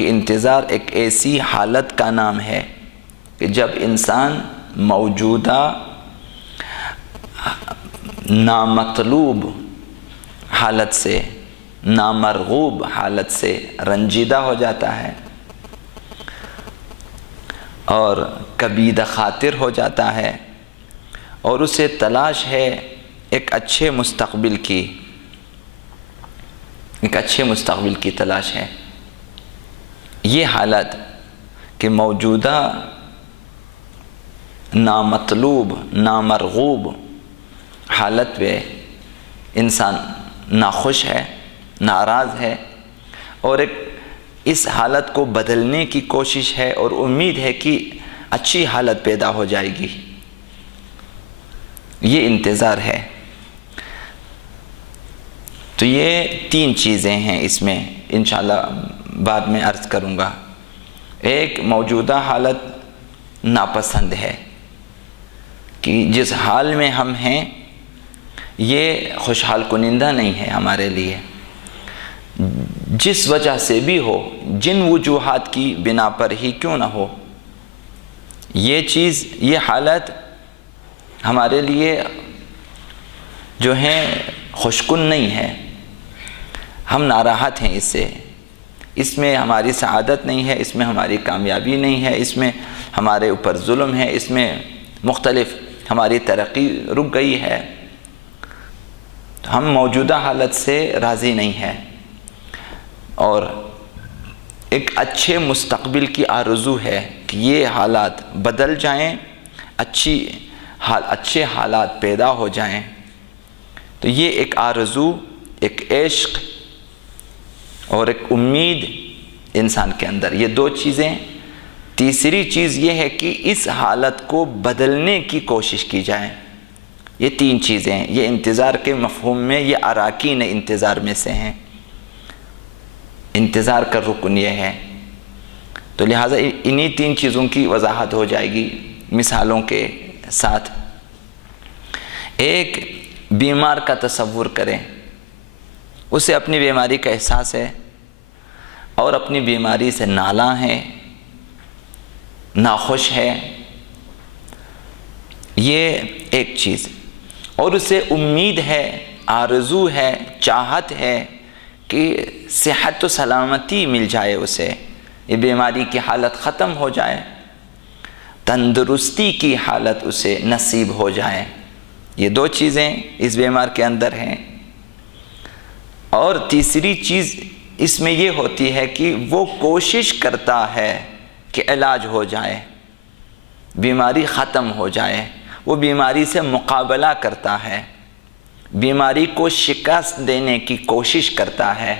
کہ انتظار ایک ایسی حالت کا نام ہے کہ جب انسان موجودہ نامطلوب حالت سے، نامرغوب حالت سے رنجیدہ ہو جاتا ہے اور کبیدہ خاطر ہو جاتا ہے، اور اسے تلاش ہے ایک اچھے مستقبل کی تلاش ہے۔ یہ حالت کہ موجودہ نامطلوب نامرغوب حالت پہ انسان ناخوش ہے، ناراض ہے، اور اس حالت کو بدلنے کی کوشش ہے اور امید ہے کہ اچھی حالت پیدا ہو جائے گی، یہ انتظار ہے۔ تو یہ 3 چیزیں ہیں اس میں، انشاءاللہ بعد میں عرض کروں گا۔ ایک، موجودہ حالت ناپسند ہے کہ جس حال میں ہم ہیں یہ خوشحال کنندہ نہیں ہے ہمارے لیے، جس وجہ سے بھی ہو، جن وجوہات کی بنا پر ہی کیوں نہ ہو، یہ حالت ہمارے لیے جو ہے خوشکن نہیں ہے، ہم ناراحت ہیں اس میں ہماری سعادت نہیں ہے، اس میں ہماری کامیابی نہیں ہے، اس میں ہمارے اوپر ظلم ہے، اس میں مختلف ہماری ترقی رک گئی ہے، ہم موجودہ حالت سے راضی نہیں ہیں، اور ایک اچھے مستقبل کی آرزو ہے کہ یہ حالات بدل جائیں، اچھے حالات پیدا ہو جائیں۔ تو یہ ایک آرزو، ایک عشق اور ایک امید انسان کے اندر، یہ 2 چیزیں۔ تیسری چیز یہ ہے کہ اس حالت کو بدلنے کی کوشش کی جائے۔ یہ 3 چیزیں، یہ انتظار کے مفہوم میں یہ اراکین انتظار میں سے ہیں، انتظار کا رکن یہ ہے۔ تو لہٰذا انہی 3 چیزوں کی وضاحت ہو جائے گی مثالوں کے ساتھ۔ ایک، بیمار کا تصور کریں، اسے اپنی بیماری کا احساس ہے اور اپنی بیماری سے نالاں ہے، ناخوش ہے، یہ ایک چیز، اور اسے امید ہے، آرزو ہے، چاہت ہے کہ صحت و سلامتی مل جائے اسے، یہ بیماری کی حالت ختم ہو جائے، تندرستی کی حالت اسے نصیب ہو جائے۔ یہ 2 چیزیں اس بیمار کے اندر ہیں۔ اور تیسری چیز اس میں یہ ہوتی ہے کہ وہ کوشش کرتا ہے کہ علاج ہو جائے، بیماری ختم ہو جائے، وہ بیماری سے مقابلہ کرتا ہے، بیماری کو شکست دینے کی کوشش کرتا ہے،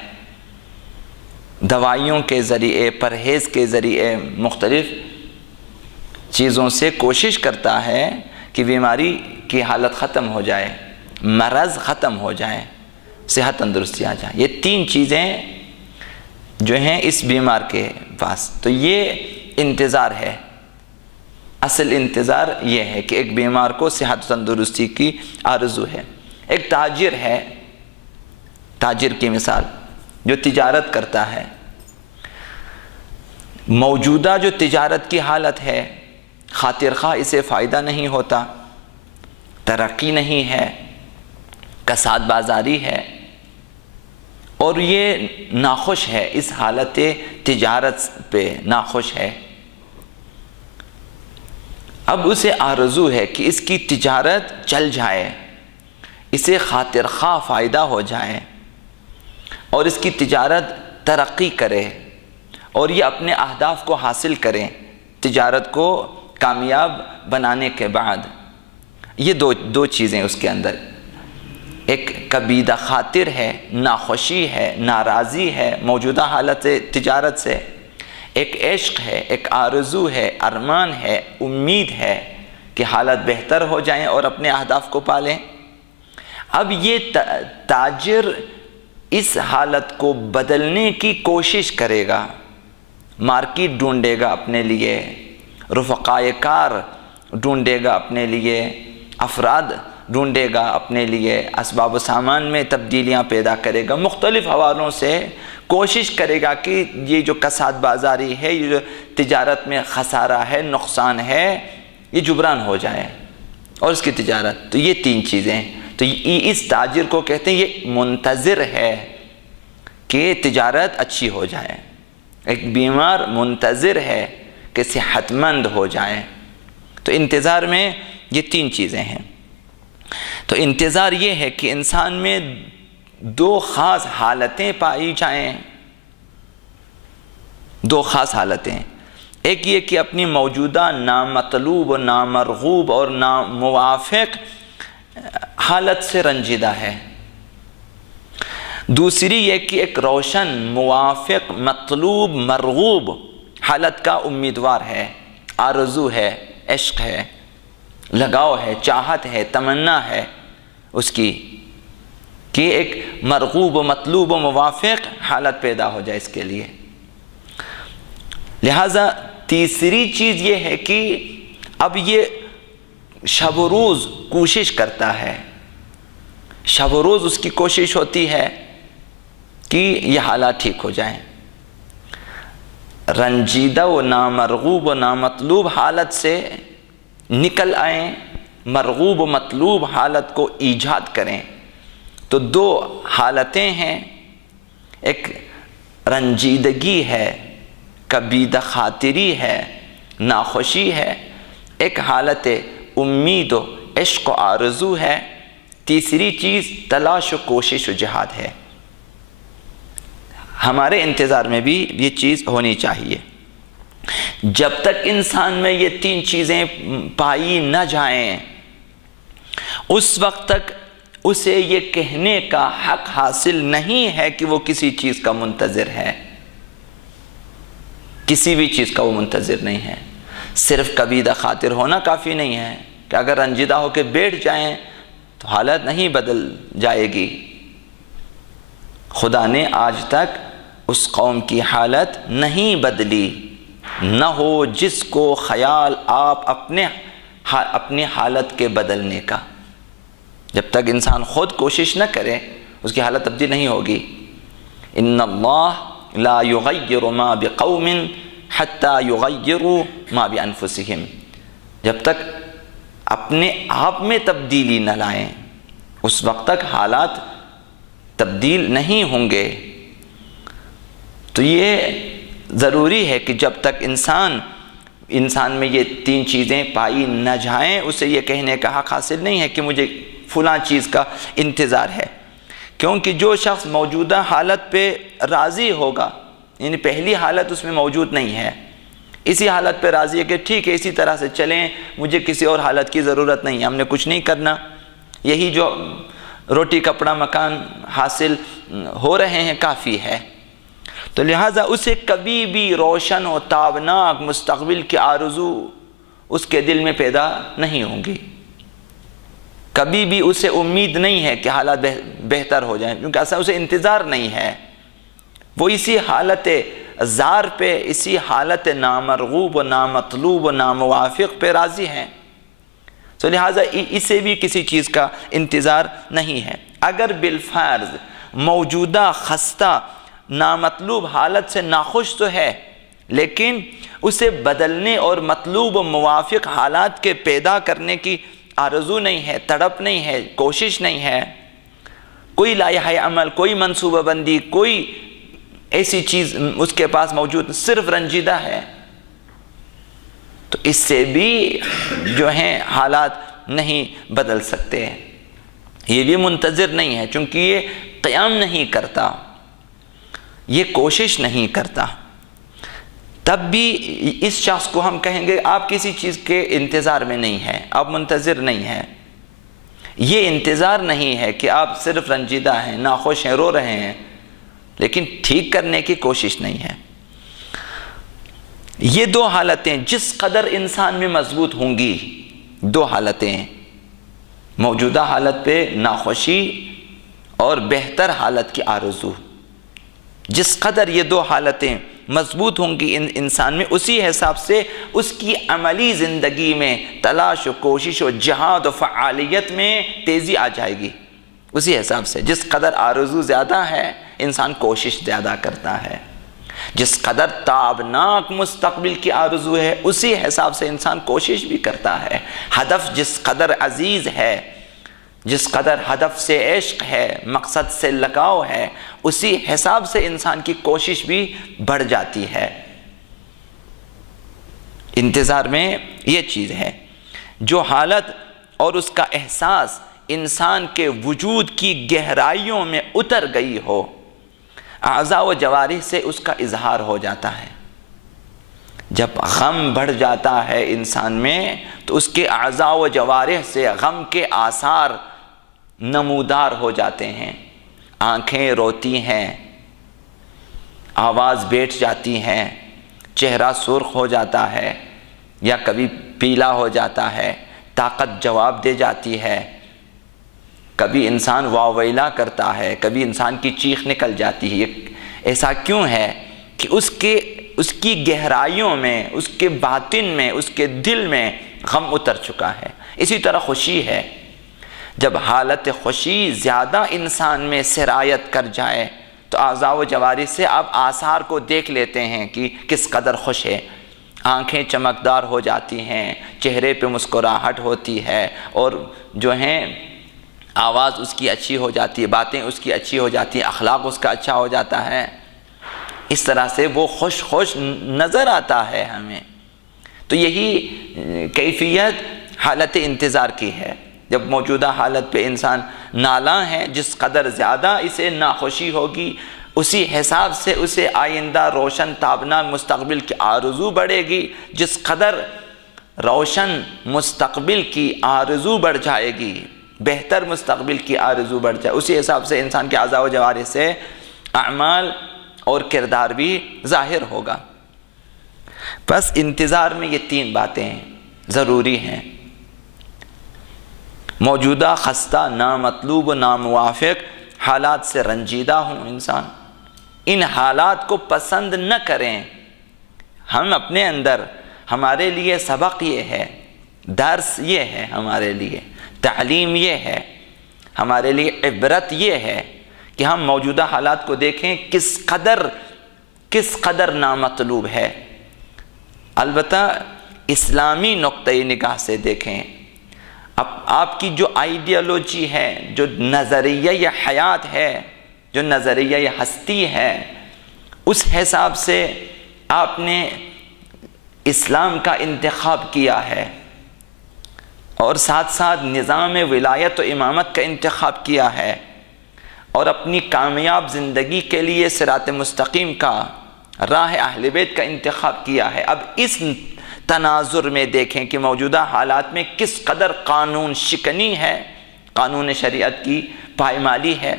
دوائیوں کے ذریعے، پرہیز کے ذریعے، مختلف چیزوں سے کوشش کرتا ہے کہ بیماری کی حالت ختم ہو جائے، مرض ختم ہو جائے، صحت تندرستی آ جائے۔ یہ 3 چیزیں جو ہیں اس بیمار کے پاس، تو یہ انتظار ہے۔ اصل انتظار یہ ہے کہ ایک بیمار کو صحت تندرستی کی آرزو ہے۔ ایک تاجر ہے، تاجر کی مثال، جو تجارت کرتا ہے، موجودہ جو تجارت کی حالت ہے، خاطر خواہ اسے فائدہ نہیں ہوتا، ترقی نہیں ہے، کساد بازاری ہے، اور یہ ناخوش ہے، اس حالت تجارت پہ ناخوش ہے۔ اب اسے آرزو ہے کہ اس کی تجارت چل جائے، اسے خاطر خواہ فائدہ ہو جائے، اور اس کی تجارت ترقی کرے، اور یہ اپنے اہداف کو حاصل کریں تجارت کو کامیاب بنانے کے بعد۔ یہ دو چیزیں اس کے اندر، ایک کبیدہ خاطر ہے، ناخوشی ہے، ناراضی ہے موجودہ حالت تجارت سے، ایک عشق ہے، ایک آرزو ہے، ارمان ہے، امید ہے کہ حالت بہتر ہو جائیں اور اپنے اہداف کو پالیں۔ اب یہ تاجر اس حالت کو بدلنے کی کوشش کرے گا، مارکیٹ ڈھونڈے گا اپنے لیے، رفقائے کار ڈھونڈے گا اپنے لیے، افراد ڈھونڈے گا اپنے لیے، اسباب و سامان میں تبدیلیاں پیدا کرے گا، مختلف حوالوں سے کوشش کرے گا کہ یہ جو کساد بازاری ہے، یہ جو تجارت میں خسارہ ہے، نقصان ہے، یہ جبران ہو جائے، اور اس کی تجارت۔ تو یہ 3 چیزیں، تو اس تاجر کو کہتے ہیں یہ منتظر ہے کہ تجارت اچھی ہو جائے، ایک بیمار منتظر ہے کہ صحت مند ہو جائے۔ تو انتظار میں یہ 3 چیزیں ہیں۔ تو انتظار یہ ہے کہ انسان میں 2 خاص حالتیں پائی جائیں، 2 خاص حالتیں۔ ایک یہ کہ اپنی موجودہ نامطلوب و نامرغوب اور ناموافق حالت سے رنجیدہ ہے، دوسری یہ کہ ایک روشن موافق مطلوب مرغوب حالت کا امیدوار ہے، آرزو ہے، عشق ہے، لگاؤ ہے، چاہت ہے، تمنا ہے اس کی کہ ایک مرغوب و مطلوب و موافق حالت پیدا ہو جائے اس کے لیے۔ لہٰذا تیسری چیز یہ ہے کہ اب یہ شب و روز کوشش کرتا ہے، شب و روز اس کی کوشش ہوتی ہے کہ یہ حالات ٹھیک ہو جائیں، رنجیدہ و نامرغوب و نامطلوب حالت سے نکل آئیں، مرغوب و مطلوب حالت کو ایجاد کریں۔ تو 2 حالتیں ہیں، ایک رنجیدگی ہے، کبیدہ خاطری ہے، ناخوشی ہے، ایک حالت امید و عشق و آرزو ہے، تیسری چیز تلاش و کوشش و جہاد ہے۔ ہمارے انتظار میں بھی یہ چیز ہونی چاہیے۔ جب تک انسان میں یہ 3 چیزیں پائی نہ جائیں، اس وقت تک اسے یہ کہنے کا حق حاصل نہیں ہے کہ وہ کسی چیز کا منتظر ہے، کسی بھی چیز کا وہ منتظر نہیں ہے۔ صرف کبیدہ خاطر ہونا کافی نہیں ہے کہ اگر رنجیدہ ہو کے بیٹھ جائیں تو حالت نہیں بدل جائے گی۔ خدا نے آج تک اس قوم کی حالت نہیں بدلی، نہ ہو جس کو خیال آپ اپنی حالت کے بدلنے کا۔ جب تک انسان خود کوشش نہ کرے اس کی حالت تبدیل نہیں ہوگی۔ ان اللہ لا یغیر ما بقوم حتی یغیروا ما بانفسہم، جب تک اپنے آپ میں تبدیلی نہ لائیں اس وقت تک حالات تبدیل نہیں ہوں گے۔ تو یہ ضروری ہے کہ جب تک انسان میں یہ 3 چیزیں پائی نہ جائیں، اسے یہ کہنے کا حق حاصل نہیں ہے کہ مجھے فلاں چیز کا انتظار ہے، کیونکہ جو شخص موجودہ حالت پہ راضی ہوگا، یعنی پہلی حالت اس میں موجود نہیں ہے، اسی حالت پہ راضی ہے کہ ٹھیک ہے اسی طرح سے چلیں، مجھے کسی اور حالت کی ضرورت نہیں ہے، ہم نے کچھ نہیں کرنا، یہی جو روٹی کپڑا مکان حاصل ہو رہے ہیں کافی ہے۔ تو لہٰذا اسے کبھی بھی روشن و تابناک مستقبل کی آرزو اس کے دل میں پیدا نہیں ہوں گی، کبھی بھی اسے امید نہیں ہے کہ حالات بہتر ہو جائیں، کیونکہ اصلا اسے انتظار نہیں ہے، وہ اسی حالت زار پہ، اسی حالت نامرغوب و نامطلوب و ناموافق پہ راضی ہیں۔ تو لہٰذا اسے بھی کسی چیز کا انتظار نہیں ہے۔ اگر بالفرض موجودہ خستہ نامطلوب حالت سے ناخوش تو ہے، لیکن اسے بدلنے اور مطلوب و موافق حالات کے پیدا کرنے کی آرزو نہیں ہے، تڑپ نہیں ہے، کوشش نہیں ہے، کوئی لائحہ عمل، کوئی منصوبہ بندی، کوئی ایسی چیز اس کے پاس موجود، صرف رنجیدہ ہے، تو اس سے بھی جو ہیں حالات نہیں بدل سکتے۔ یہ بھی منتظر نہیں ہے، چونکہ یہ قیام نہیں کرتا، یہ کوشش نہیں کرتا، تب بھی اس شخص کو ہم کہیں گے آپ کسی چیز کے انتظار میں نہیں ہیں، آپ منتظر نہیں ہیں۔ یہ انتظار نہیں ہے کہ آپ صرف رنجیدہ ہیں، ناخوش ہیں، رو رہے ہیں، لیکن ٹھیک کرنے کی کوشش نہیں ہے۔ یہ 2 حالتیں جس قدر انسان میں مضبوط ہوں گی، 2 حالتیں، موجودہ حالت پہ ناخوشی اور بہتر حالت کی آرزو، جس قدر یہ 2 حالتیں مضبوط ہوں گی انسان میں، اسی حساب سے اس کی عملی زندگی میں تلاش و کوشش و جہاد و فعالیت میں تیزی آ جائے گی۔ اسی حساب سے جس قدر آرزو زیادہ ہے، انسان کوشش زیادہ کرتا ہے۔ جس قدر تابناک مستقبل کی آرزو ہے اسی حساب سے انسان کوشش بھی کرتا ہے۔ ہدف جس قدر عزیز ہے، جس قدر ہدف سے عشق ہے، مقصد سے لگاؤ ہے، اسی حساب سے انسان کی کوشش بھی بڑھ جاتی ہے۔ انتظار میں یہ چیز ہے، جو حالت اور اس کا احساس انسان کے وجود کی گہرائیوں میں اتر گئی ہو، اعضاء و جوارح سے اس کا اظہار ہو جاتا ہے۔ جب غم بڑھ جاتا ہے انسان میں تو اس کے اعضاء و جوارح سے غم کے آثار نمودار ہو جاتے ہیں۔ آنکھیں روتی ہیں، آواز بیٹھ جاتی ہیں، چہرہ سرخ ہو جاتا ہے یا کبھی پیلا ہو جاتا ہے، طاقت جواب دے جاتی ہے، کبھی انسان واویلا کرتا ہے، کبھی انسان کی چیخ نکل جاتی ہے۔ ایسا کیوں ہے کہ اس کی گہرائیوں میں، اس کے باطن میں، اس کے دل میں غم اتر چکا ہے۔ اسی طرح خوشی ہے، جب حالت خوشی زیادہ انسان میں سرایت کر جائے تو اعضاء و جوارح سے آپ آثار کو دیکھ لیتے ہیں کہ کس قدر خوش ہے۔ آنکھیں چمکدار ہو جاتی ہیں، چہرے پہ مسکراہٹ ہوتی ہے، اور جو ہیں آواز اس کی اچھی ہو جاتی ہے، باتیں اس کی اچھی ہو جاتی ہیں، اخلاق اس کا اچھا ہو جاتا ہے۔ اس طرح سے وہ خوش نظر آتا ہے ہمیں۔ تو یہی کیفیت حالت انتظار کی ہے۔ جب موجودہ حالت پہ انسان نالاں ہے، جس قدر زیادہ اسے ناخوشی ہوگی اسی حساب سے اسے آئندہ روشن تابناک مستقبل کی آرزو بڑھے گی۔ جس قدر روشن مستقبل کی آرزو بڑھ جائے گی، بہتر مستقبل کی آرزو بڑھ جائے، اسی حساب سے انسان کے اعضاء و جوارح سے اعمال اور کردار بھی ظاہر ہوگا۔ بس انتظار میں یہ تین باتیں ضروری ہیں۔ موجودہ خستہ، نامطلوب و ناموافق حالات سے رنجیدہ ہوں انسان، ان حالات کو پسند نہ کریں۔ ہم اپنے اندر، ہمارے لیے سبق یہ ہے، درس یہ ہے، ہمارے لیے تعلیم یہ ہے، ہمارے لیے عبرت یہ ہے کہ ہم موجودہ حالات کو دیکھیں کس قدر نامطلوب ہے۔ البتہ اسلامی نقطۂ نگاہ سے دیکھیں، اب آپ کی جو آئیڈیالوجی ہے، جو نظریہ یا حیات ہے، جو نظریہ یا ہستی ہے، اس حساب سے آپ نے اسلام کا انتخاب کیا ہے، اور ساتھ ساتھ نظام ولایت و امامت کا انتخاب کیا ہے، اور اپنی کامیاب زندگی کے لیے صراط مستقیم کا، راہ اہل بیت کا انتخاب کیا ہے۔ اب اس تناظر میں دیکھیں کہ موجودہ حالات میں کس قدر قانون شکنی ہے، قانون شریعت کی پائمالی ہے،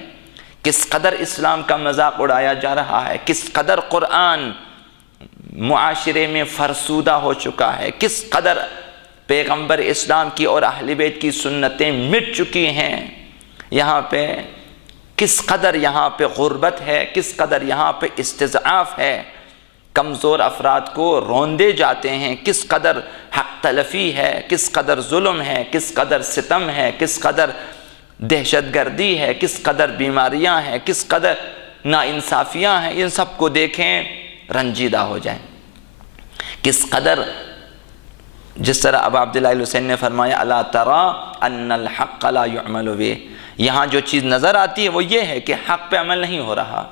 کس قدر اسلام کا مذاق اڑایا جا رہا ہے، کس قدر قرآن معاشرے میں فرسودہ ہو چکا ہے، کس قدر پیغمبر اسلام کی اور اہل بیت کی سنتیں مٹ چکی ہیں، یہاں پہ کس قدر یہاں پہ غربت ہے، کس قدر یہاں پہ استضعاف ہے، کمزور افراد کو روندے جاتے ہیں، کس قدر حق تلفی ہے، کس قدر ظلم ہے، کس قدر ستم ہے، کس قدر دہشت گردی ہے، کس قدر بیماریاں ہیں، کس قدر ناانصافیاں ہیں، ان سب کو دیکھیں رنجیدہ ہو جائیں۔ کس قدر، جس طرح ابا عبداللہ الحسین نے فرمایا الا ترى ان الحق لا يعمل به، یہاں جو چیز نظر آتی ہے وہ یہ ہے کہ حق پہ عمل نہیں ہو رہا،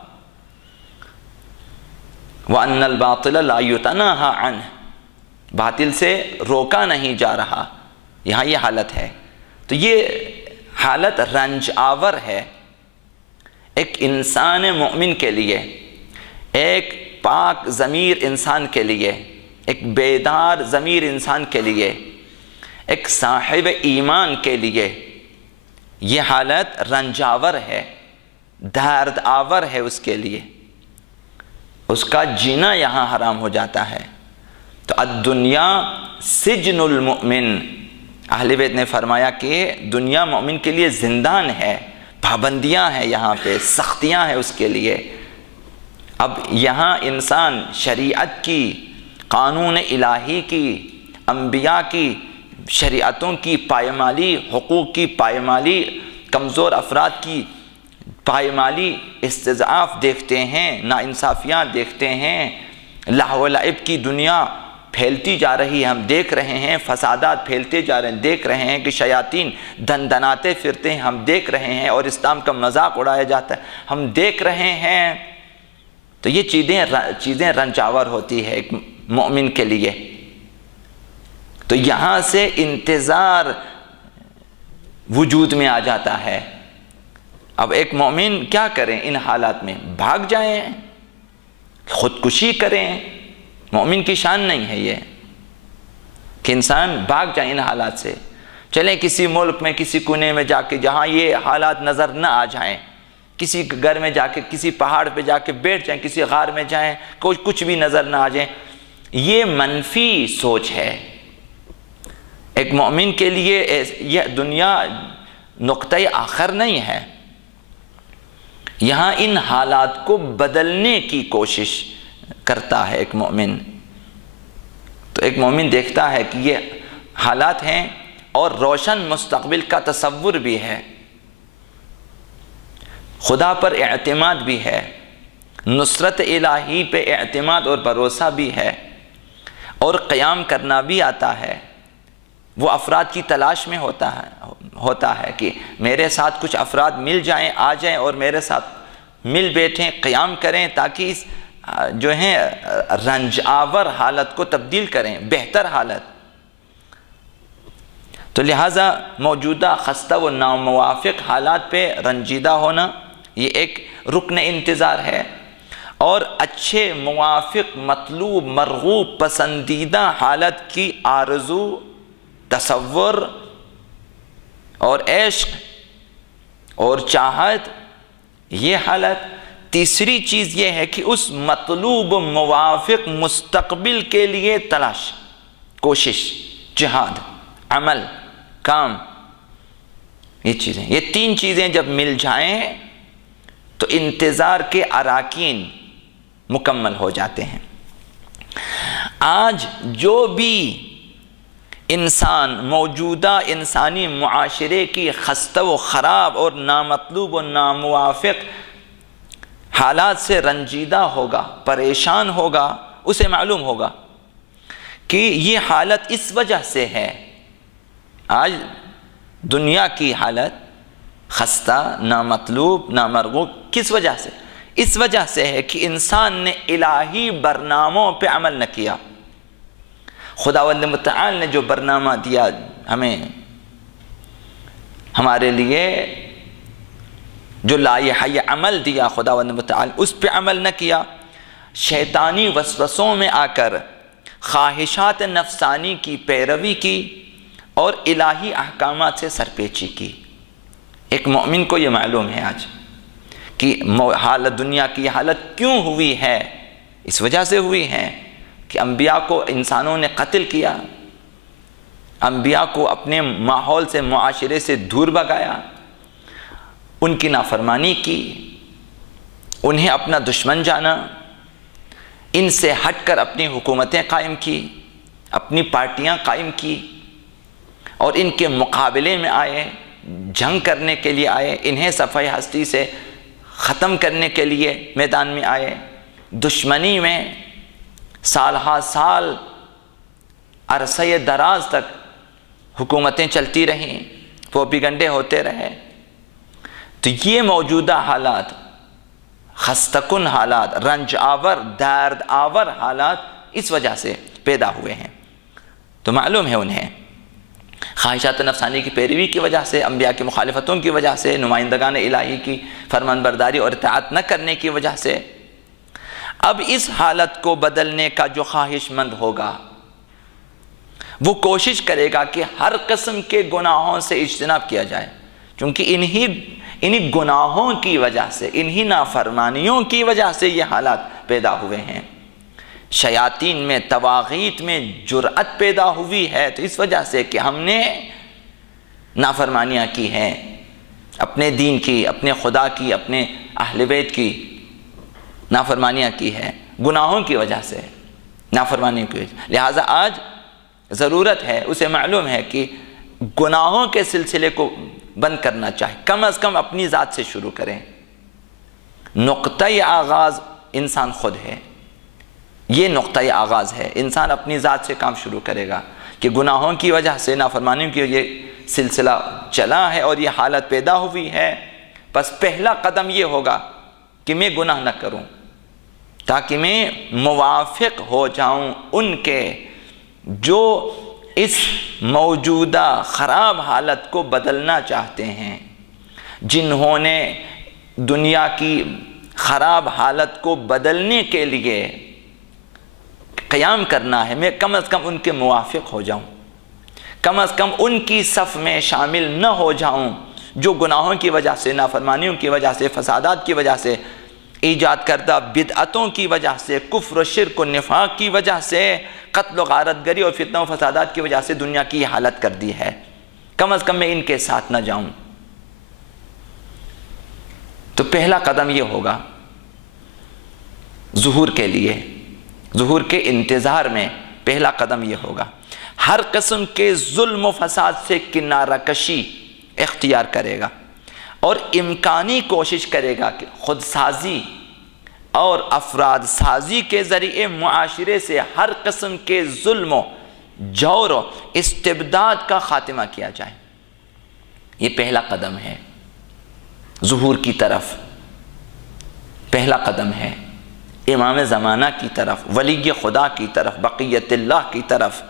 وَأَنَّ الْبَاطِلَ لَا يُتَنَاهَا عَنْهُ، باطل سے روکا نہیں جا رہا، یہاں یہ حالت ہے۔ تو یہ حالت رنج آور ہے ایک انسان مومن کے لیے، ایک پاک ضمیر انسان کے لیے، ایک بیدار ضمیر انسان کے لیے، ایک صاحب ایمان کے لیے یہ حالت رنج آور ہے، درد آور ہے اس کے لیے، اس کا جینا یہاں حرام ہو جاتا ہے۔ تو الدنیا سجن المؤمن، اہل بیت نے فرمایا کہ دنیا مومن کے لیے زندان ہے، پابندیاں ہیں، یہاں پہ سختیاں ہیں اس کے لیے۔ اب یہاں انسان شریعت کی، قانون الہی کی، انبیاء کی شریعتوں کی پائمالی، حقوق کی پائمالی، کمزور افراد کی پائمالی استضعاف دیکھتے ہیں، ناانصافیاں دیکھتے ہیں، لہو و لعب کی دنیا پھیلتی جا رہی ہے، ہم دیکھ رہے ہیں، فسادات پھیلتے جا رہے ہیں، دیکھ رہے ہیں کہ شیاطین دندناتے پھرتے ہیں، ہم دیکھ رہے ہیں، اور اسلام کا مذاق اڑایا جاتا ہے، ہم دیکھ رہے ہیں. تو یہ چیزیں رنجاور ہوتی ہے ایک مومن کے لیے. تو یہاں سے انتظار وجود میں آ جاتا ہے. اب ایک مومن کیا کریں ان حالات میں؟ بھاگ جائیں، خودکشی کریں. مومن کی شان نہیں ہے یہ کہ انسان بھاگ جائے ان حالات سے. چلیں کسی ملک میں کسی کونے میں جا کے جہاں یہ حالات نظر نہ آ جائیں، کسی گھر میں جا کے، کسی پہاڑ پہ جا کے بیٹھ جائیں، کسی غار میں جائیں، کچھ بھی نظر نہ آ جائیں. یہ منفی سوچ ہے. ایک مومن کے لیے یہ دنیا نقطہ آخر نہیں ہے. یہاں ان حالات کو بدلنے کی کوشش کرتا ہے ایک مومن. تو ایک مومن دیکھتا ہے کہ یہ حالات ہیں اور روشن مستقبل کا تصور بھی ہے، خدا پر اعتماد بھی ہے، نصرت الہی پہ اعتماد اور بھروسہ بھی ہے، اور قیام کرنا بھی آتا ہے. وہ افراد کی تلاش میں ہوتا ہے کہ میرے ساتھ کچھ افراد مل جائیں، آ جائیں اور میرے ساتھ مل بیٹھیں، قیام کریں، تاکہ اس جو ہیں رنج آور حالت کو تبدیل کریں بہتر حالت. تو لہٰذا موجودہ خستہ و ناموافق حالات پہ رنجیدہ ہونا یہ ایک رکن انتظار ہے، اور اچھے موافق مطلوب مرغوب پسندیدہ حالت کی آرزو، تصور اور عشق اور چاہت، یہ حالت. تیسری چیز یہ ہے کہ اس مطلوب موافق مستقبل کے لیے تلاش، کوشش، جہاد، عمل، کام، یہ تین چیزیں جب مل جائیں تو انتظار کے اراکین مکمل ہو جاتے ہیں. آج جو بھی انسان موجودہ انسانی معاشرے کی خستہ و خراب اور نامطلوب و ناموافق حالات سے رنجیدہ ہوگا، پریشان ہوگا، اسے معلوم ہوگا کہ یہ حالت اس وجہ سے ہے. آج دنیا کی حالت خستہ، نامطلوب، نامرغوب کس وجہ سے؟ اس وجہ سے ہے کہ انسان نے الہی برناموں پہ عمل نہ کیا. خداوند متعال نے جو برنامہ دیا ہمیں، ہمارے لیے جو لائحہ عمل دیا خداوند متعال، اس پہ عمل نہ کیا. شیطانی وسوسوں میں آ کر خواہشات نفسانی کی پیروی کی اور الہی احکامات سے سرپیچی کی. ایک مومن کو یہ معلوم ہے آج کہ حالت دنیا کی حالت کیوں ہوئی ہے. اس وجہ سے ہوئی ہے کہ انبیاء کو انسانوں نے قتل کیا، انبیاء کو اپنے ماحول سے، معاشرے سے دور بھگایا، ان کی نافرمانی کی، انہیں اپنا دشمن جانا، ان سے ہٹ کر اپنی حکومتیں قائم کی، اپنی پارٹیاں قائم کی، اور ان کے مقابلے میں آئے، جنگ کرنے کے لیے آئے، انہیں صفحہ ہستی سے ختم کرنے کے لیے میدان میں آئے. دشمنی میں سال ہا سال عرصہ دراز تک حکومتیں چلتی رہیں، پروپیگنڈے ہوتے رہے. تو یہ موجودہ حالات، خستہ کن حالات، رنج آور، درد آور حالات اس وجہ سے پیدا ہوئے ہیں. تو معلوم ہے انہیں خواہشات نفسانی کی پیروی کی وجہ سے، انبیاء کی مخالفتوں کی وجہ سے، نمائندگان الہی کی فرمان برداری اور اطاعت نہ کرنے کی وجہ سے. اب اس حالت کو بدلنے کا جو خواہش مند ہوگا وہ کوشش کرے گا کہ ہر قسم کے گناہوں سے اجتناب کیا جائے، کیونکہ انہی گناہوں کی وجہ سے، انہی نافرمانیوں کی وجہ سے یہ حالات پیدا ہوئے ہیں. شیاطین میں، طواغیت میں جرأت پیدا ہوئی ہے تو اس وجہ سے کہ ہم نے نافرمانیاں کی ہیں، اپنے دین کی، اپنے خدا کی، اپنے اہل بیت کی نافرمانیاں کی ہے، گناہوں کی وجہ سے، نافرمانیوں کی وجہ سے. لہٰذا آج ضرورت ہے، اسے معلوم ہے کہ گناہوں کے سلسلے کو بند کرنا چاہے، کم از کم اپنی ذات سے شروع کریں. نقطۂ آغاز انسان خود ہے، یہ نقطۂ آغاز ہے۔ انسان اپنی ذات سے کام شروع کرے گا کہ گناہوں کی وجہ سے، نافرمانیوں کی یہ سلسلہ چلا ہے اور یہ حالت پیدا ہوئی ہے، بس پہلا قدم یہ ہوگا کہ میں گناہ نہ کروں، تاکہ میں موافق ہو جاؤں ان کے جو اس موجودہ خراب حالت کو بدلنا چاہتے ہیں، جنہوں نے دنیا کی خراب حالت کو بدلنے کے لیے قیام کرنا ہے۔ میں کم از کم ان کے موافق ہو جاؤں، کم از کم ان کی صف میں شامل نہ ہو جاؤں جو گناہوں کی وجہ سے، نافرمانیوں کی وجہ سے، فسادات کی وجہ سے، ایجاد کردہ بدعتوں کی وجہ سے، کفر و شرک و نفاق کی وجہ سے، قتل و غارت گری اور فتنہ و فسادات کی وجہ سے دنیا کی حالت کر دی ہے، کم از کم میں ان کے ساتھ نہ جاؤں۔ تو پہلا قدم یہ ہوگا ظہور کے لیے، ظہور کے انتظار میں پہلا قدم یہ ہوگا ہر قسم کے ظلم و فساد سے کنارہ کشی اختیار کرے گا اور امکانی کوشش کرے گا کہ خود سازی اور افراد سازی کے ذریعے معاشرے سے ہر قسم کے ظلم و جور و استبداد کا خاتمہ کیا جائے۔ یہ پہلا قدم ہے ظہور کی طرف، پہلا قدم ہے امام زمانہ کی طرف، ولی خدا کی طرف، بقیت اللہ کی طرف،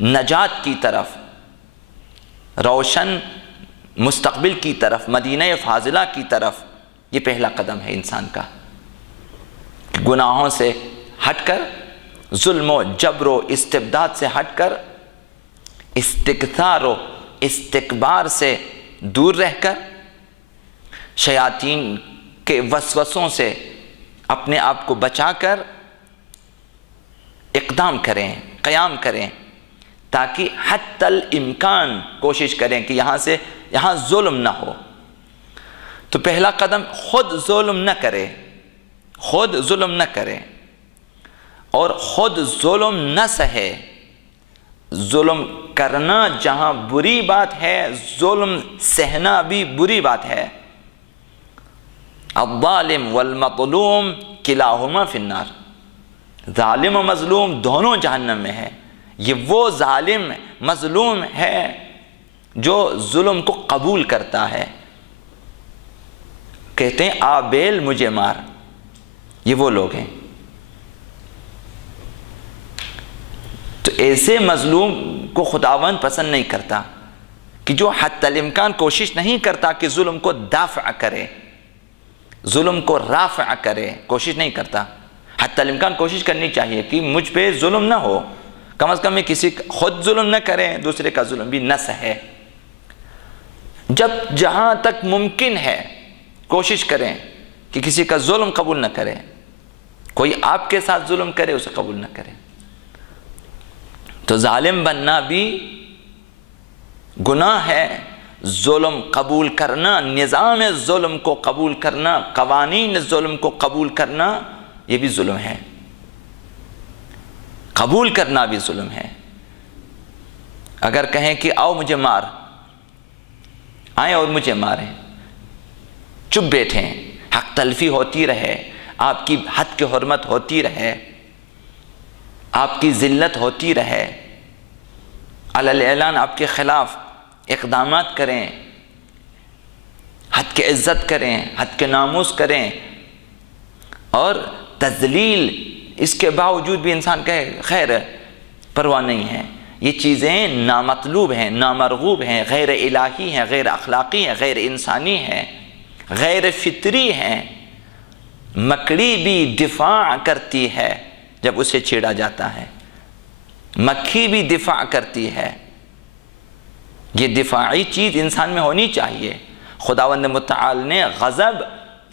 نجات کی طرف، روشن مستقبل کی طرف، مدینہ فاضلہ کی طرف۔ یہ پہلا قدم ہے انسان کا، گناہوں سے ہٹ کر، ظلم و جبر و استبداد سے ہٹ کر، استکثار و استکبار سے دور رہ کر، شیاطین کے وسوسوں سے اپنے آپ کو بچا کر اقدام کریں، قیام کریں، تاکہ حتی الامکان کوشش کریں کہ یہاں ظلم نہ ہو۔ تو پہلا قدم خود ظلم نہ کرے، خود ظلم نہ کرے اور خود ظلم نہ سہے۔ ظلم کرنا جہاں بری بات ہے، ظلم سہنا بھی بری بات ہے۔ الظالم والمظلوم کلاہما فی النار، ظالم و مظلوم دونوں جہنم میں ہے۔ یہ وہ ظالم مظلوم ہے جو ظلم کو قبول کرتا ہے، کہتے ہیں آبیل مجھے مار، یہ وہ لوگ ہیں۔ تو ایسے مظلوم کو خداوند پسند نہیں کرتا کہ جو حتی الامکان کوشش نہیں کرتا کہ ظلم کو دافع کرے، ظلم کو رافع کرے، کوشش نہیں کرتا۔ حتی الامکان کوشش کرنی چاہیے کہ مجھ پہ ظلم نہ ہو، کم از کم میں کسی خود ظلم نہ کریں، دوسرے کا ظلم بھی نہ سہے۔ جہاں تک ممکن ہے کوشش کریں کہ کسی کا ظلم قبول نہ کریں، کوئی آپ کے ساتھ ظلم کرے اسے قبول نہ کریں۔ تو ظالم بننا بھی گناہ ہے، ظلم قبول کرنا، نظام ظلم کو قبول کرنا، قوانین ظلم کو قبول کرنا، یہ بھی ظلم ہے۔ قبول کرنا بھی ظلم ہے۔ اگر کہیں کہ آؤ مجھے مار، آئیں اور مجھے ماریں، چپ بیٹھیں، حق تلفی ہوتی رہے، آپ کی حد کی حرمت ہوتی رہے، آپ کی ذلت ہوتی رہے، علی الاعلان آپ کے خلاف اقدامات کریں، حد کی عزت کریں، حد کے ناموس کریں، اور تذلیل، اس کے باوجود بھی انسان کہے خیر پرواہ نہیں ہے۔ یہ چیزیں نامطلوب ہیں، نامرغوب ہیں، غیر الہی ہیں، غیر اخلاقی ہیں، غیر انسانی ہیں، غیر فطری ہیں۔ مکڑی بھی دفاع کرتی ہے جب اسے چھیڑا جاتا ہے، مکھی بھی دفاع کرتی ہے۔ یہ دفاعی چیز انسان میں ہونی چاہیے۔ خداوند متعال نے غضب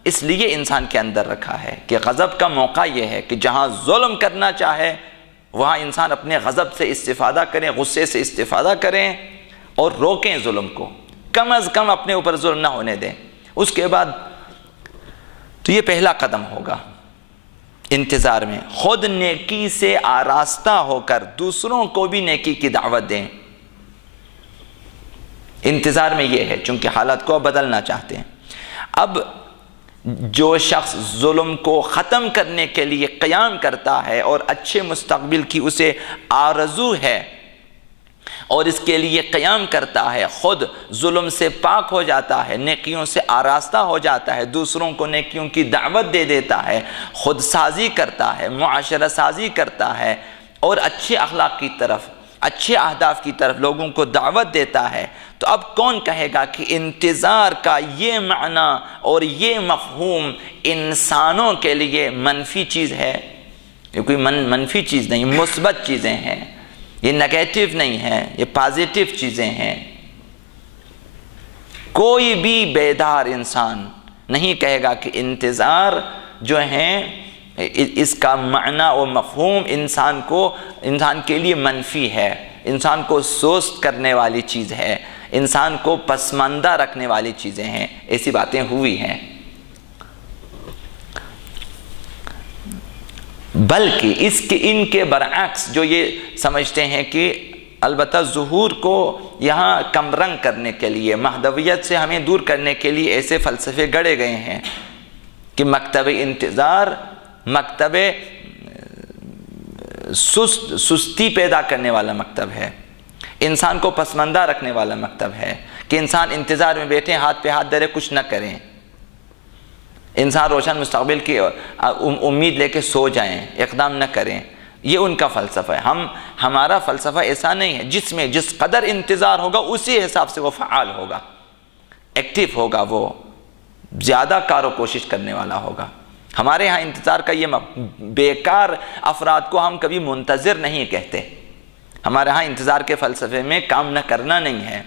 اس لیے انسان کے اندر رکھا ہے کہ غضب کا موقع یہ ہے کہ جہاں ظلم کرنا چاہے وہاں انسان اپنے غضب سے استفادہ کریں، غصے سے استفادہ کریں اور روکیں ظلم کو، کم از کم اپنے اوپر ظلم نہ ہونے دیں۔ اس کے بعد تو یہ پہلا قدم ہوگا انتظار میں، خود نیکی سے آراستہ ہو کر دوسروں کو بھی نیکی کی دعوت دیں۔ انتظار میں یہ ہے چونکہ حالات کو بدلنا چاہتے ہیں۔ اب جو شخص ظلم کو ختم کرنے کے لیے قیام کرتا ہے اور اچھے مستقبل کی اسے آرزو ہے اور اس کے لیے قیام کرتا ہے، خود ظلم سے پاک ہو جاتا ہے، نیکیوں سے آراستہ ہو جاتا ہے، دوسروں کو نیکیوں کی دعوت دے دیتا ہے، خود سازی کرتا ہے، معاشرہ سازی کرتا ہے اور اچھے اخلاق کی طرف، اچھے اہداف کی طرف لوگوں کو دعوت دیتا ہے، تو اب کون کہے گا کہ انتظار کا یہ معنی اور یہ مفہوم انسانوں کے لیے منفی چیز ہے؟ یہ کوئی منفی چیز نہیں، مثبت چیزیں ہیں، یہ نگیٹو نہیں ہے، یہ پازیٹیو چیزیں ہیں۔ کوئی بھی بیدار انسان نہیں کہے گا کہ انتظار جو ہیں اس کا معنی و مفہوم انسان کے لیے منفی ہے، انسان کو سست کرنے والی چیز ہے، انسان کو پسماندہ رکھنے والی چیزیں ہیں، ایسی باتیں ہوئی ہیں۔ بلکہ ان کے برعکس جو یہ سمجھتے ہیں کہ البتہ ظہور کو یہاں کم رنگ کرنے کے لیے، مہدویت سے ہمیں دور کرنے کے لیے ایسے فلسفے گڑے گئے ہیں کہ مکتب انتظار مکتب سستی پیدا کرنے والا مکتب ہے، انسان کو پسماندہ رکھنے والا مکتب ہے، کہ انسان انتظار میں بیٹھیں، ہاتھ پہ ہاتھ دھرے کچھ نہ کریں، انسان روشن مستقبل کی امید لے کے سو جائیں، اقدام نہ کریں۔ یہ ان کا فلسفہ ہے۔ ہمارا فلسفہ ایسا نہیں ہے، جس قدر انتظار ہوگا اسی حساب سے وہ فعال ہوگا، ایکٹیو ہوگا، وہ زیادہ کار و کوشش کرنے والا ہوگا۔ ہمارے ہاں انتظار کا یہ بیکار افراد کو ہم کبھی منتظر نہیں کہتے۔ ہمارے ہاں انتظار کے فلسفے میں کام نہ کرنا نہیں ہے،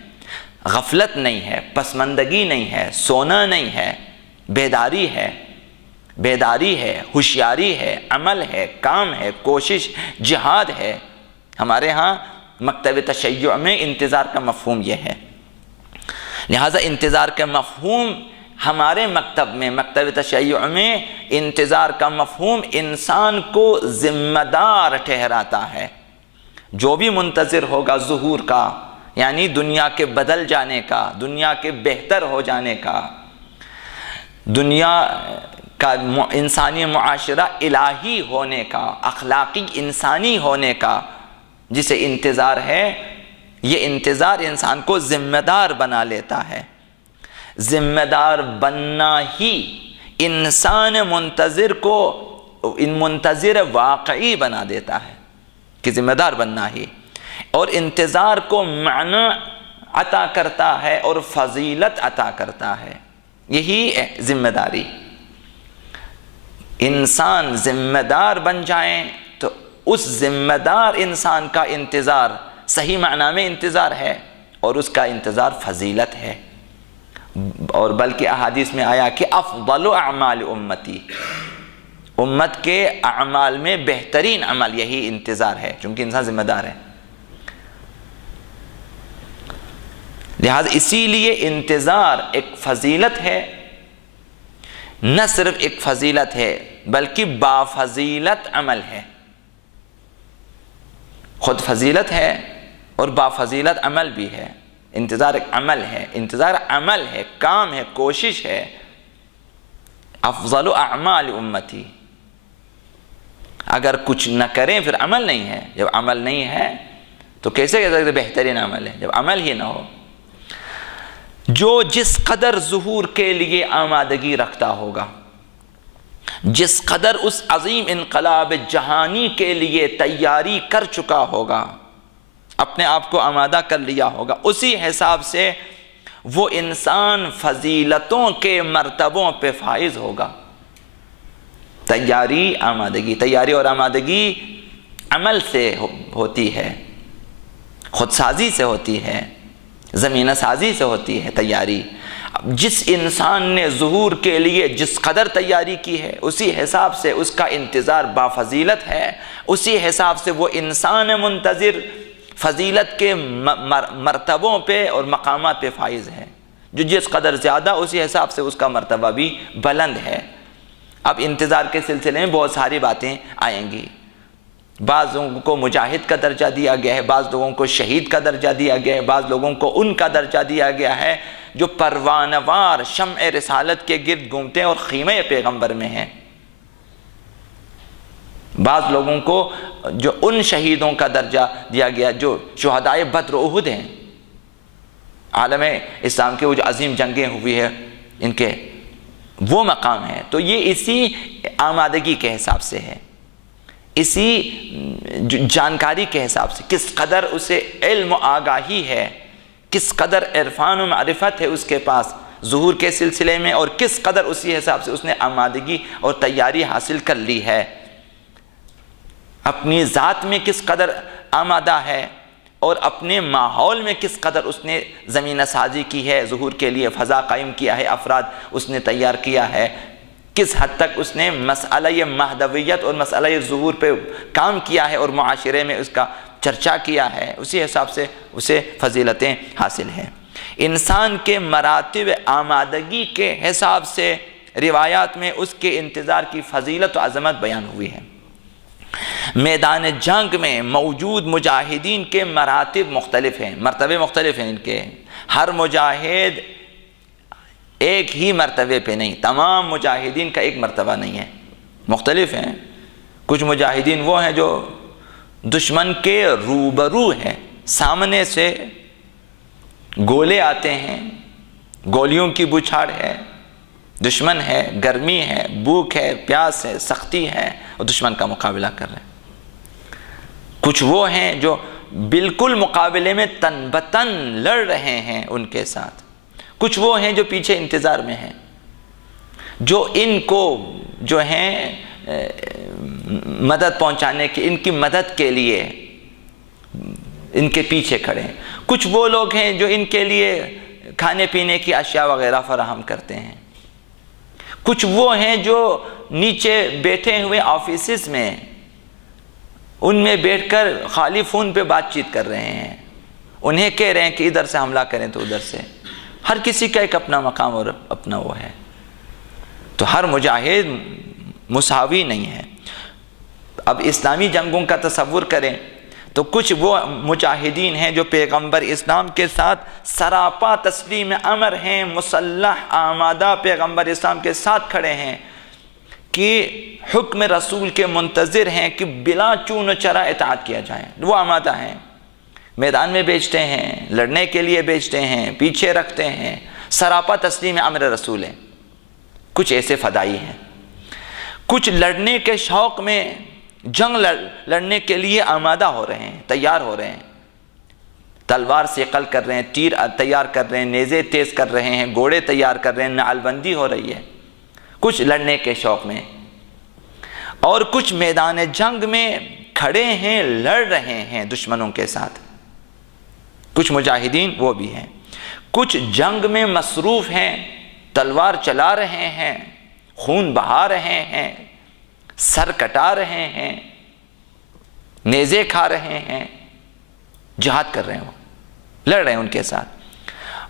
غفلت نہیں ہے، پسماندگی نہیں ہے، سونا نہیں ہے، بیداری ہے، ہوشیاری ہے، عمل ہے، کام ہے، کوشش، جہاد ہے۔ ہمارے ہاں مکتب تشیع میں انتظار کا مفہوم یہ ہے۔ لہٰذا انتظار کا مفہوم ہمارے مکتب میں، مکتب تشیع میں انتظار کا مفہوم انسان کو ذمہ دار ٹھہراتا ہے۔ جو بھی منتظر ہوگا ظہور کا، یعنی دنیا کے بدل جانے کا، دنیا کے بہتر ہو جانے کا، دنیا کا انسانی معاشرہ الہی ہونے کا، اخلاقی انسانی ہونے کا جسے انتظار ہے، یہ انتظار انسان کو ذمہ دار بنا لیتا ہے۔ ذمہ دار بننا ہی انسان منتظر واقعی بنا دیتا ہے، کہ ذمہ دار بننا ہی، اور انتظار کو معنی عطا کرتا ہے اور فضیلت عطا کرتا ہے۔ یہی ہے ذمہ داری۔ انسان ذمہ دار بن جائیں تو اس ذمہ دار انسان کا انتظار صحیح معنی میں انتظار ہے، اور اس کا انتظار فضیلت ہے۔ اور بلکہ احادیث میں آیا کہ افضل اعمال امتی، امت کے اعمال میں بہترین عمل یہی انتظار ہے، چونکہ انسان ذمہ دار ہے۔ لہذا اسی لیے انتظار ایک فضیلت ہے، نہ صرف ایک فضیلت ہے بلکہ بافضیلت عمل ہے۔ خود فضیلت ہے اور بافضیلت عمل بھی ہے۔ انتظار ایک عمل ہے، انتظار عمل ہے، کام ہے، کوشش ہے۔ افضل اعمال امتی، اگر کچھ نہ کریں پھر عمل نہیں ہے۔ جب عمل نہیں ہے تو کیسے کہہ سکتے بہترین عمل ہے جب عمل ہی نہ ہو؟ جو جس قدر ظہور کے لیے آمادگی رکھتا ہوگا، جس قدر اس عظیم انقلاب جہانی کے لیے تیاری کر چکا ہوگا، اپنے آپ کو آمادہ کر لیا ہوگا، اسی حساب سے وہ انسان فضیلتوں کے مرتبوں پہ فائز ہوگا۔ تیاری اور آمادگی عمل سے ہوتی ہے، خود سازی سے ہوتی ہے، زمینہ سازی سے ہوتی ہے تیاری۔ جس انسان نے ظہور کے لیے جس قدر تیاری کی ہے اسی حساب سے اس کا انتظار بافضیلت ہے، اسی حساب سے وہ انسان منتظر فضیلت کے مرتبوں پہ اور مقامات پہ فائز ہے۔ جو جس قدر زیادہ اسی حساب سے اس کا مرتبہ بھی بلند ہے۔ اب انتظار کے سلسلے میں بہت ساری باتیں آئیں گی، بعض لوگوں کو مجاہد کا درجہ دیا گیا ہے، بعض لوگوں کو شہید کا درجہ دیا گیا ہے، بعض لوگوں کو ان کا درجہ دیا گیا ہے جو پروانہ وار شمع رسالت کے گرد گھومتے ہیں اور خیمہ پیغمبر میں ہیں۔ بعض لوگوں کو جو ان شہیدوں کا درجہ دیا گیا جو شہدائے بدر و احد ہیں، عالم اسلام کے وہ جو عظیم جنگیں ہوئی ہیں ان کے وہ مقام ہے۔ تو یہ اسی آمادگی کے حساب سے ہے، اسی جانکاری کے حساب سے، کس قدر اسے علم و آگاہی ہے، کس قدر عرفان و معرفت ہے اس کے پاس ظہور کے سلسلے میں، اور کس قدر اسی حساب سے اس نے آمادگی اور تیاری حاصل کر لی ہے، اپنی ذات میں کس قدر آمادہ ہے اور اپنے ماحول میں کس قدر اس نے زمینہ سازی کی ہے، ظہور کے لیے فضا قائم کیا ہے، افراد اس نے تیار کیا ہے، کس حد تک اس نے مسئلہ مہدویت اور مسئلہ ظہور پہ کام کیا ہے اور معاشرے میں اس کا چرچا کیا ہے، اسی حساب سے اسے فضیلتیں حاصل ہیں۔ انسان کے مراتب آمادگی کے حساب سے روایات میں اس کے انتظار کی فضیلت و عظمت بیان ہوئی ہے۔ میدان جنگ میں موجود مجاہدین کے مراتب مختلف ہیں، مرتبے مختلف ہیں ان کے، ہر مجاہد ایک ہی مرتبے پہ نہیں، تمام مجاہدین کا ایک مرتبہ نہیں ہے، مختلف ہیں۔ کچھ مجاہدین وہ ہیں جو دشمن کے روبرو ہیں، سامنے سے گولے آتے ہیں، گولیوں کی بچھاڑ ہے، دشمن ہے، گرمی ہے، بھوک ہے، پیاس ہے، سختی ہے، اور دشمن کا مقابلہ کر رہے ہیں۔ کچھ وہ ہیں جو بالکل مقابلے میں تن بتن لڑ رہے ہیں ان کے ساتھ، کچھ وہ ہیں جو پیچھے انتظار میں ہیں، جو ان کو جو ہیں مدد پہنچانے کی، ان کی مدد کے لیے ان کے پیچھے کھڑے ہیں، کچھ وہ لوگ ہیں جو ان کے لیے کھانے پینے کی اشیاء وغیرہ فراہم کرتے ہیں، کچھ وہ ہیں جو نیچے بیٹھے ہوئے آفیسز میں ان میں بیٹھ کر خالی فون پہ بات چیت کر رہے ہیں، انہیں کہہ رہے ہیں کہ ادھر سے حملہ کریں تو ادھر سے، ہر کسی کا ایک اپنا مقام اور اپنا وہ ہے، تو ہر مجاہد مساوی نہیں ہے۔ اب اسلامی جنگوں کا تصور کریں تو کچھ وہ مجاہدین ہیں جو پیغمبر اسلام کے ساتھ سراپا تسلیم امر ہیں، مسلح آمادہ پیغمبر اسلام کے ساتھ کھڑے ہیں کہ حکم رسول کے منتظر ہیں کہ بلا چون و چرا اطاعت کیا جائے، وہ آمادہ ہیں، میدان میں بیچتے ہیں، لڑنے کے لیے بیچتے ہیں، پیچھے رکھتے ہیں، سراپا تسلیم امر رسول ہیں۔ کچھ ایسے فدائی ہیں، کچھ لڑنے کے شوق میں جنگ لڑنے کے لیے آمادہ ہو رہے ہیں، تیار ہو رہے ہیں، تلوار سیقل کر رہے ہیں، تیر تیار کر رہے ہیں، نیزے تیز کر رہے ہیں، گھوڑے تیار کر رہے ہیں، نعل بندی ہو رہی ہے، کچھ لڑنے کے شوق میں، اور کچھ میدان جنگ میں کھڑے ہیں، لڑ رہے ہیں دشمنوں کے ساتھ، کچھ مجاہدین وہ بھی ہیں، کچھ جنگ میں مصروف ہیں، تلوار چلا رہے ہیں، خون بہا رہے ہیں، سر کٹا رہے ہیں، نیزے کھا رہے ہیں، جہاد کر رہے ہیں، وہ لڑ رہے ہیں ان کے ساتھ،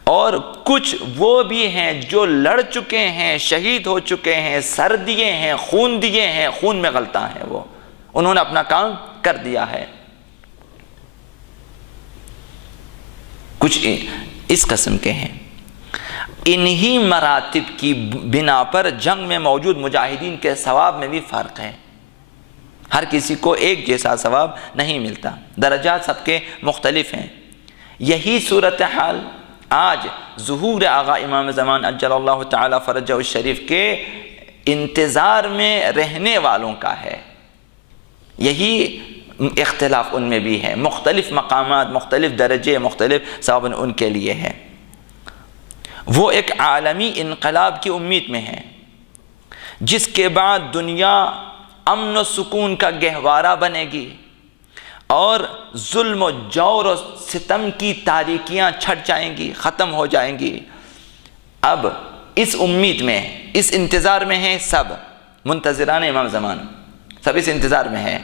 اور کچھ وہ بھی ہیں جو لڑ چکے ہیں، شہید ہو چکے ہیں، سر دیے ہیں، خون میں غلطاں ہیں، وہ انہوں نے اپنا کام کر دیا ہے۔ کچھ اس قسم کے ہیں۔ انہی مراتب کی بنا پر جنگ میں موجود مجاہدین کے ثواب میں بھی فرق ہے، ہر کسی کو ایک جیسا ثواب نہیں ملتا، درجات سب کے مختلف ہیں۔ یہی صورتحال آج ظہور آغا امام زمان اجل اللہ تعالی فرجہ الشریف کے انتظار میں رہنے والوں کا ہے، یہی اختلاف ان میں بھی ہے، مختلف مقامات، مختلف درجے، مختلف ثواب ان کے لیے ہے۔ وہ ایک عالمی انقلاب کی امید میں ہے جس کے بعد دنیا امن و سکون کا گہوارہ بنے گی اور ظلم و جور و ستم کی تاریکیاں چھٹ جائیں گی، ختم ہو جائیں گی۔ اب اس امید میں، اس انتظار میں ہیں سب منتظران امام زمان، سب اس انتظار میں ہیں،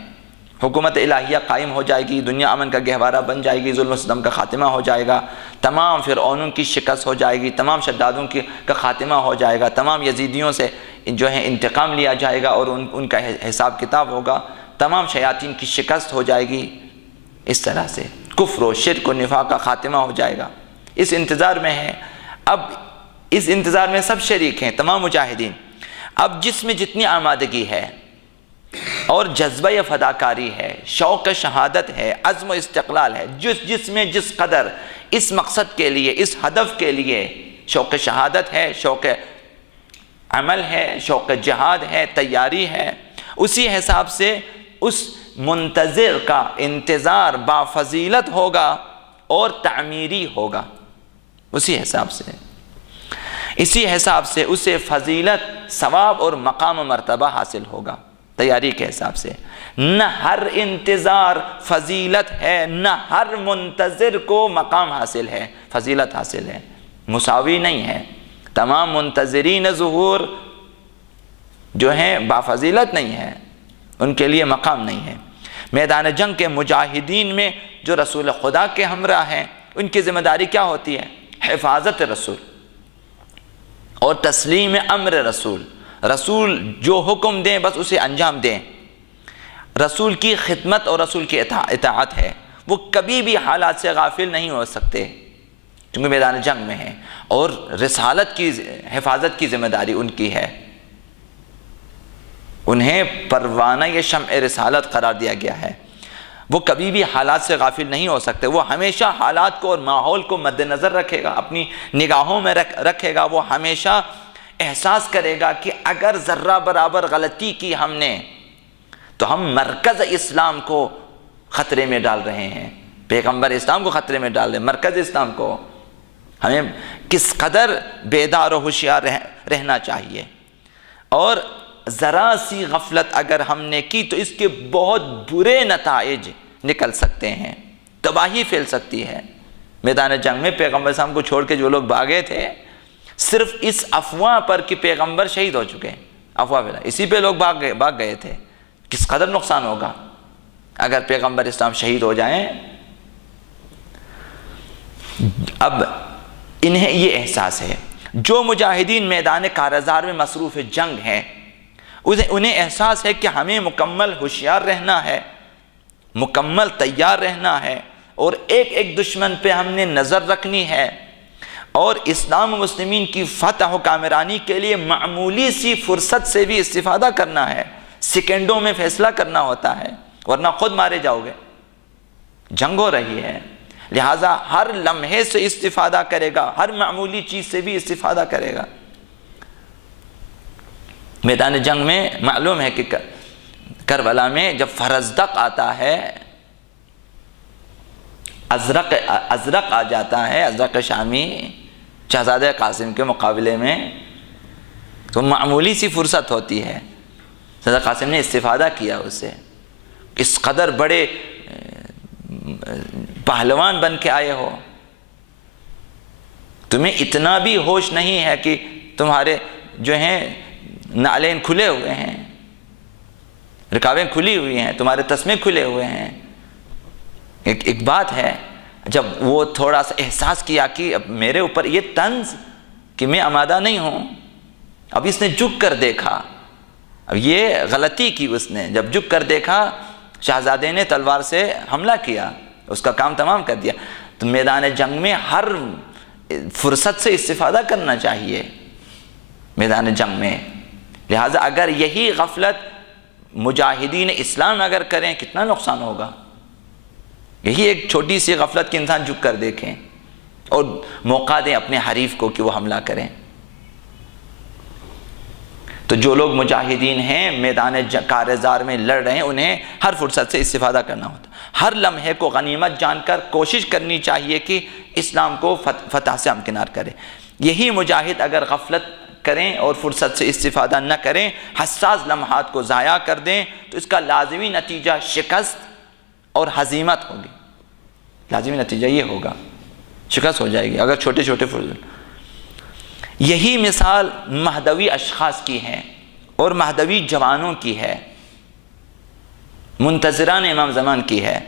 حکومت الہیہ قائم ہو جائے گی، دنیا امن کا گہوارہ بن جائے گی، ظلم و ستم کا خاتمہ ہو جائے گا، تمام فرعونوں کی شکست ہو جائے گی، تمام شدادوں کا خاتمہ ہو جائے گا، تمام یزیدیوں سے جو ہے انتقام لیا جائے گا اور ان کا حساب کتاب ہوگا، تمام شیاطین کی شکست ہو جائے گی، اس طرح سے کفر و شرک و نفاق کا خاتمہ ہو جائے گا۔ اس انتظار میں ہے، اب اس انتظار میں سب شریک ہیں، تمام مجاہدین۔ اب جس میں جتنی آمادگی ہے اور جذبہ فداکاری ہے، شوق شہادت ہے، عزم و استقلال ہے، جس میں جس قدر اس مقصد کے لیے، اس ہدف کے لیے شوق شہادت ہے، شوق عمل ہے، شوق جہاد ہے، تیاری ہے، اسی حساب سے اس منتظر کا انتظار بافضیلت ہوگا اور تعمیری ہوگا، اسی حساب سے اسے فضیلت، ثواب اور مقام و مرتبہ حاصل ہوگا تیاری کے حساب سے۔ نہ ہر انتظار فضیلت ہے، نہ ہر منتظر کو مقام حاصل ہے، فضیلت حاصل ہے، مساوی نہیں ہے۔ تمام منتظرین ظہور جو ہیں بافضیلت نہیں ہے، ان کے لیے مقام نہیں ہے۔ میدان جنگ کے مجاہدین میں جو رسول خدا کے ہمراہ ہیں، ان کی ذمہ داری کیا ہوتی ہے؟ حفاظت رسول اور تسلیم امر رسول۔ رسول جو حکم دیں بس اسے انجام دیں، رسول کی خدمت اور رسول کی اطاعت ہے۔ وہ کبھی بھی حالات سے غافل نہیں ہو سکتے چونکہ میدان جنگ میں ہیں، اور رسالت کی حفاظت کی ذمہ داری ان کی ہے۔ انہیں پروانہ یہ شمع رسالت قرار دیا گیا ہے۔ وہ کبھی بھی حالات سے غافل نہیں ہو سکتے، وہ ہمیشہ حالات کو اور ماحول کو مد نظر رکھے گا، اپنی نگاہوں میں رکھے گا۔ وہ ہمیشہ احساس کرے گا کہ اگر ذرہ برابر غلطی کی ہم نے تو ہم مرکز اسلام کو خطرے میں ڈال رہے ہیں، پیغمبر اسلام کو خطرے میں ڈال رہے ہیں، مرکز اسلام کو۔ ہمیں کس قدر بیدار و ہوشیار رہنا چاہیے، اور ذرا سی غفلت اگر ہم نے کی تو اس کے بہت برے نتائج نکل سکتے ہیں، تباہی پھیل سکتی ہے۔ میدان جنگ میں پیغمبر اسلام کو چھوڑ کے جو لوگ بھاگے تھے، صرف اس افواہ پر کہ پیغمبر شہید ہو چکے ہیں، افواہ پھیلا، اسی پہ لوگ بھاگ گئے تھے۔ کس قدر نقصان ہوگا اگر پیغمبر اسلام شہید ہو جائیں۔ اب انہیں یہ احساس ہے، جو مجاہدین میدان کارزار میں مصروف جنگ ہیں، انہیں احساس ہے کہ ہمیں مکمل ہوشیار رہنا ہے، مکمل تیار رہنا ہے، اور ایک ایک دشمن پہ ہم نے نظر رکھنی ہے، اور اسلام و مسلمین کی فتح و کامرانی کے لیے معمولی سی فرصت سے بھی استفادہ کرنا ہے۔ سیکنڈوں میں فیصلہ کرنا ہوتا ہے، ورنہ خود مارے جاؤ گے، جنگ ہو رہی ہے۔ لہٰذا ہر لمحے سے استفادہ کرے گا، ہر معمولی چیز سے بھی استفادہ کرے گا۔ میدان جنگ میں معلوم ہے کہ کربلا میں جب فرزدق آتا ہے، ازرق آ جاتا ہے، ازرق شامی شہزادہ قاسم کے مقابلے میں، تو معمولی سی فرصت ہوتی ہے۔ شہزادہ قاسم نے استفادہ کیا اس سے، اس قدر بڑے پہلوان بن کے آئے ہو، تمہیں اتنا بھی ہوش نہیں ہے کہ تمہارے جو ہیں نالین کھلے ہوئے ہیں، رکابیں کھلی ہوئی ہیں، تمہارے تسمے کھلے ہوئے ہیں۔ ایک بات ہے، جب وہ تھوڑا سا احساس کیا کہ اب میرے اوپر یہ طنز کہ میں آمادہ نہیں ہوں، اب اس نے جھک کر دیکھا، اب یہ غلطی کی اس نے، جب جھک کر دیکھا شہزادے نے تلوار سے حملہ کیا، اس کا کام تمام کر دیا۔ تو میدان جنگ میں ہر فرصت سے استفادہ کرنا چاہیے میدان جنگ میں۔ لہٰذا اگر یہی غفلت مجاہدین اسلام اگر کریں کتنا نقصان ہوگا۔ یہی ایک چھوٹی سی غفلت کہ انسان جھک کر دیکھیں اور موقع دیں اپنے حریف کو کہ وہ حملہ کریں۔ تو جو لوگ مجاہدین ہیں میدان کارزار میں لڑ رہے ہیں، انہیں ہر فرصت سے استفادہ کرنا ہوتا ہے، ہر لمحے کو غنیمت جان کر کوشش کرنی چاہیے کہ اسلام کو فتح سے ہمکنار کرے۔ یہی مجاہد اگر غفلت کریں اور فرصت سے استفادہ نہ کریں، حساس لمحات کو ضائع کر دیں، تو اس کا لازمی نتیجہ شکست اور ہزیمت ہوگی۔ لازمی نتیجہ یہ ہوگا، شکست ہو جائے گی اگر چھوٹے چھوٹے فرصت۔ یہی مثال مہدوی اشخاص کی ہے اور مہدوی جوانوں کی ہے، منتظران امام زمان کی ہے،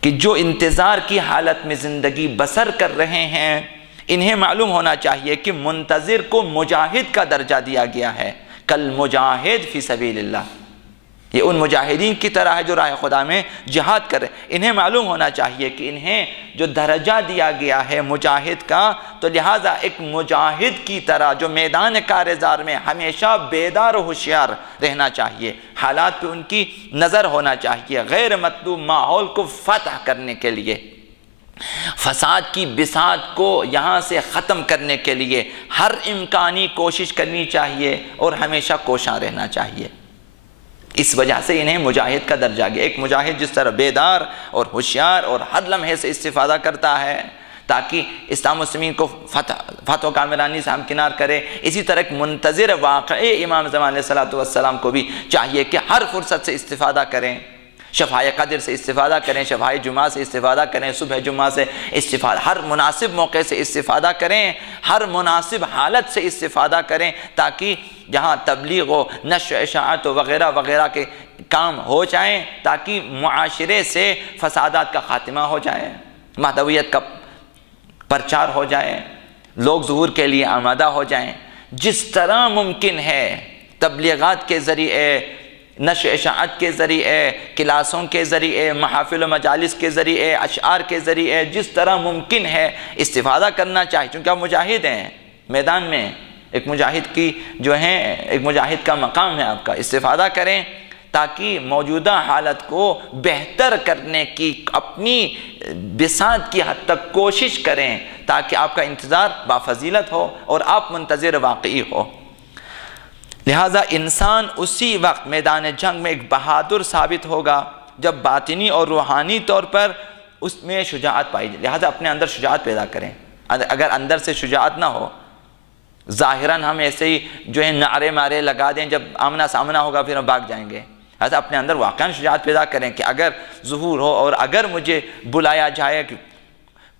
کہ جو انتظار کی حالت میں زندگی بسر کر رہے ہیں، انہیں معلوم ہونا چاہیے کہ منتظر کو مجاہد کا درجہ دیا گیا ہے، کل مجاہد فی سبیل اللہ۔ یہ ان مجاہدین کی طرح ہے جو راہ خدا میں جہاد کریں۔ انہیں معلوم ہونا چاہیے کہ انہیں جو درجہ دیا گیا ہے مجاہد کا، تو لہٰذا ایک مجاہد کی طرح جو میدان کارزار میں ہمیشہ بیدار و ہوشیار رہنا چاہیے، حالات پہ ان کی نظر ہونا چاہیے، غیر مطلوب ماحول کو فتح کرنے کے لیے، فساد کی بساط کو یہاں سے ختم کرنے کے لیے ہر امکانی کوشش کرنی چاہیے اور ہمیشہ کوشاں رہنا چاہیے۔ اس وجہ سے انہیں مجاہد کا درجہ گیا۔ ایک مجاہد جس طرح بیدار اور ہوشیار اور ہر لمحے سے استفادہ کرتا ہے تاکہ اسلام مسلمین کو فتح و کامرانی سے ہمکنار کرے، اسی طرح ایک منتظر واقعی امام زمان علیہ السلام کو بھی چاہیے کہ ہر فرصت سے استفادہ کریں، شفاء قدر سے استفادہ کریں، شفاء جمعہ سے استفادہ کریں، صبح جمعہ سے استفادہ، ہر مناسب موقع سے استفادہ کریں، ہر مناسب حالت سے استفادہ کریں، تاکہ جہاں تبلیغ و نشر و اشاعت وغیرہ وغیرہ کے کام ہو جائیں، تاکہ معاشرے سے فسادات کا خاتمہ ہو جائے، مہدویت کا پرچار ہو جائے، لوگ ظہور کے لیے آمادہ ہو جائیں۔ جس طرح ممکن ہے تبلیغات کے ذریعے، نشر و اشاعت کے ذریعے، کلاسوں کے ذریعے، محافل و مجالس کے ذریعے، اشعار کے ذریعے، جس طرح ممکن ہے استفادہ کرنا چاہیے، چونکہ آپ مجاہد ہیں میدان میں، ایک مجاہد کی جو ہے ایک مجاہد کا مقام ہے آپ کا، استفادہ کریں تاکہ موجودہ حالت کو بہتر کرنے کی اپنی بساط کی حد تک کوشش کریں، تاکہ آپ کا انتظار بافضیلت ہو اور آپ منتظر واقعی ہو۔ لہٰذا انسان اسی وقت میدان جنگ میں ایک بہادر ثابت ہوگا جب باطنی اور روحانی طور پر اس میں شجاعت پائی جائے۔ لہٰذا اپنے اندر شجاعت پیدا کریں۔ اگر اندر سے شجاعت نہ ہو، ظاہراً ہم ایسے ہی جو ہے نعرے مارے لگا دیں، جب آمنا سامنا ہوگا پھر ہم بھاگ جائیں گے۔ لہٰذا اپنے اندر واقعاً شجاعت پیدا کریں کہ اگر ظہور ہو اور اگر مجھے بلایا جائے،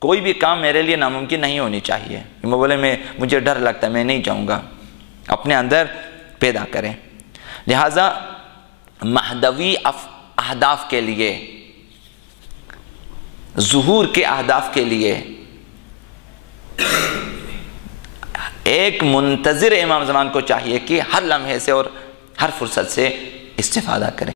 کوئی بھی کام میرے لیے ناممکن نہیں ہونی چاہیے، میں بولے مجھے ڈر لگتا ہے میں نہیں جاؤں گا، اپنے اندر پیدا کریں۔ لہٰذا مہدوی اہداف کے لیے، ظہور کے اہداف کے لیے ایک منتظر امام زمان کو چاہیے کہ ہر لمحے سے اور ہر فرصت سے استفادہ کریں۔